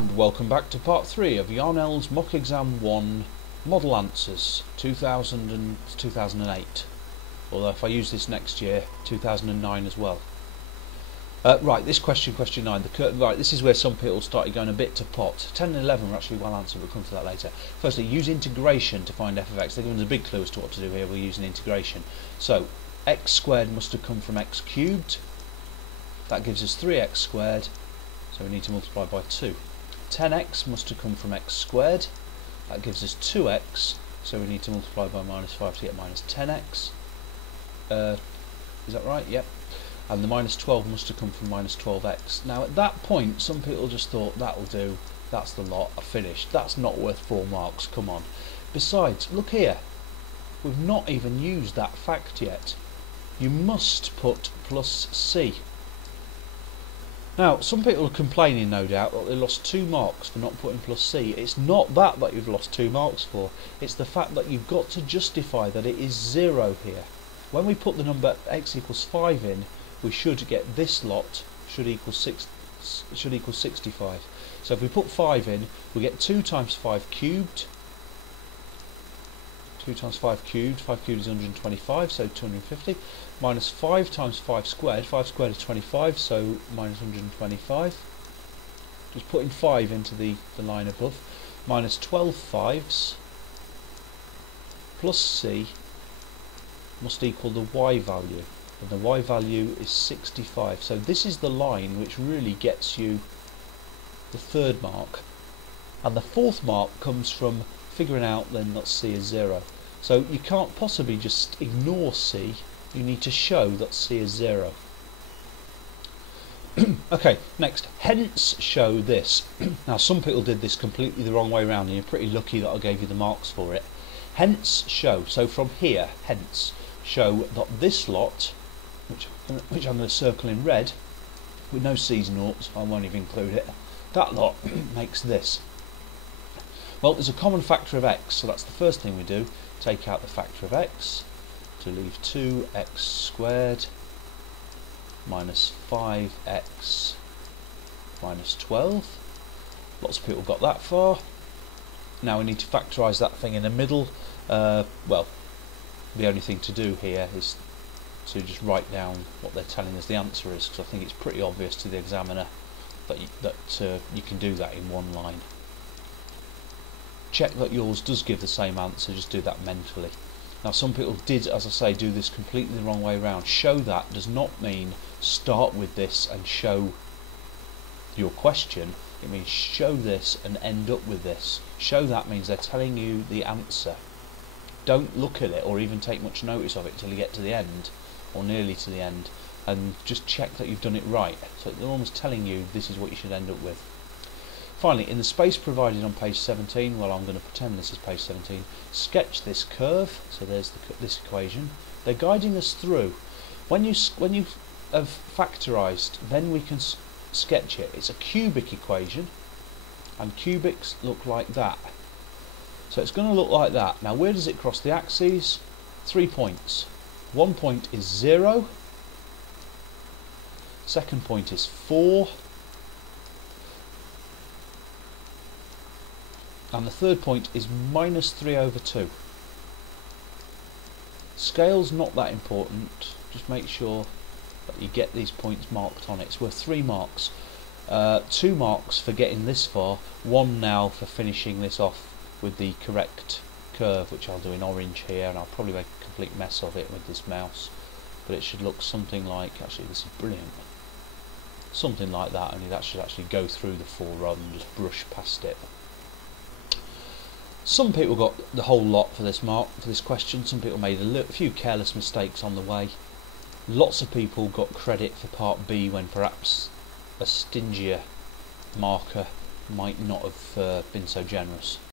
And welcome back to part 3 of Yarnell's Mock Exam 1 Model Answers 2000 and 2008, although if I use this next year, 2009 as well. Right, this question 9, this is where some people started going a bit to pot. 10 and 11 are actually well answered, we'll come to that later. Firstly, use integration to find f of x. They're giving us a big clue as to what to do here. We're using integration. So, x squared must have come from x cubed. That gives us 3x squared, so we need to multiply by 2. 10x must have come from x squared. That gives us 2x, so we need to multiply by minus 5 to get minus 10x. Is that right? Yep. And the minus 12 must have come from minus 12x. Now at that point some people just thought that'll do, that's the lot, I finished. That's not worth 4 marks, come on. Besides, look here, we've not even used that fact yet. You must put plus c. Now some people are complaining, no doubt, that they lost 2 marks for not putting plus c. It's not that you've lost 2 marks for, it's the fact that you've got to justify that it is 0 here. When we put the number x equals 5 in, we should get this lot should equal 65. So if we put 5 in, we get 2 times 5 cubed. 2 times 5 cubed, 5 cubed is 125, so 250, minus 5 times 5 squared, 5 squared is 25, so minus 125. Just putting 5 into the line above, minus 12 fives, plus c, must equal the y value. And the y value is 65. So this is the line which really gets you the 3rd mark. And the 4th mark comes from figuring out then that c is 0. So you can't possibly just ignore c, you need to show that c is 0. Okay, next, hence show this. Now some people did this completely the wrong way around and you're pretty lucky that I gave you the marks for it. Hence show, so from here, hence, show that this lot, which I'm going to circle in red, with no c's and noughts, I won't even include it, that lot makes this. Well, there's a common factor of x, so that's the first thing we do, take out the factor of x, to leave 2x squared minus 5x minus 12. Lots of people got that far. Now we need to factorise that thing in the middle. Well, the only thing to do here is to just write down what they're telling us the answer is, because I think it's pretty obvious to the examiner that you can do that in one line. Check that yours does give the same answer, just do that mentally. Now some people did, as I say, do this completely the wrong way around. Show that does not mean start with this and show your question, it means show this and end up with this. Show that means they're telling you the answer. Don't look at it or even take much notice of it till you get to the end, or nearly to the end, and just check that you've done it right. So they're almost telling you this is what you should end up with. Finally, in the space provided on page 17, well, I'm going to pretend this is page 17, sketch this curve. So there's this equation. They're guiding us through. When you have factorised, then we can sketch it. It's a cubic equation, and cubics look like that. So it's going to look like that. Now where does it cross the axes? 3 points. 1 point is 0. Second point is 4. And the third point is minus 3 over 2. Scale's not that important. Just make sure that you get these points marked on it. It's worth 3 marks. 2 marks for getting this far. 1 now for finishing this off with the correct curve, which I'll do in orange here, and I'll probably make a complete mess of it with this mouse, but it should look something like, actually this is brilliant, something like that, only that should actually go through the 4 rather than just brush past it. Some people got the whole lot for this mark, for this question. Some people made a few careless mistakes on the way. Lots of people got credit for part B when perhaps a stingier marker might not have been so generous.